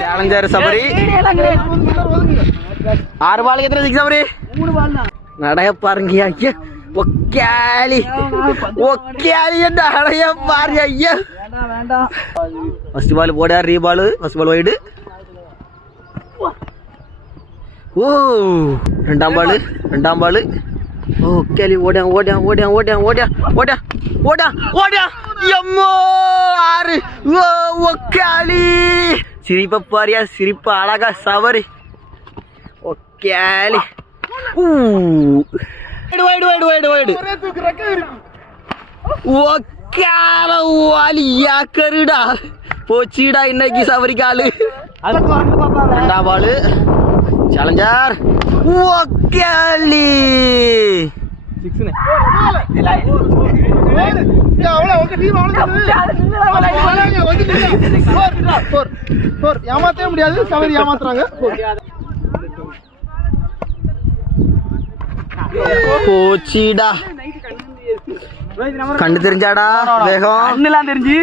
Challenger Sabari 6 பாலுக்கு எத்தனை six Sabari? 3 பால் தான். நடைய பாருங்க ஐயா. ஒக்காலி என்ன நடைய பாருங்க ஐயா. வேண்டாம். ஃபர்ஸ்ட் பால் போட ரீபால், ஃபர்ஸ்ட் பால் வைடு. ஓ ரெண்டாம் பால். ஓகேலி ஓடியா எம்மோ 6. ஓ ஒக்காலி சிரிப்ப பாரியா, சிரிப்ப அழகா சவரி. ஒக்காலி வைடு ஒக்கால வாலியா கருடா போச்சுடா இன்னைக்கு சவரி காலு. ரெண்டாம் பால் சேலஞ்சர் ஒக்காலி 6. ஏமாத்தவே முடியாது. சவரி ஏமாத்துறாங்க. போச்சிடா கண்டு தெரிஞ்சாடா வேகம் தெரிஞ்சு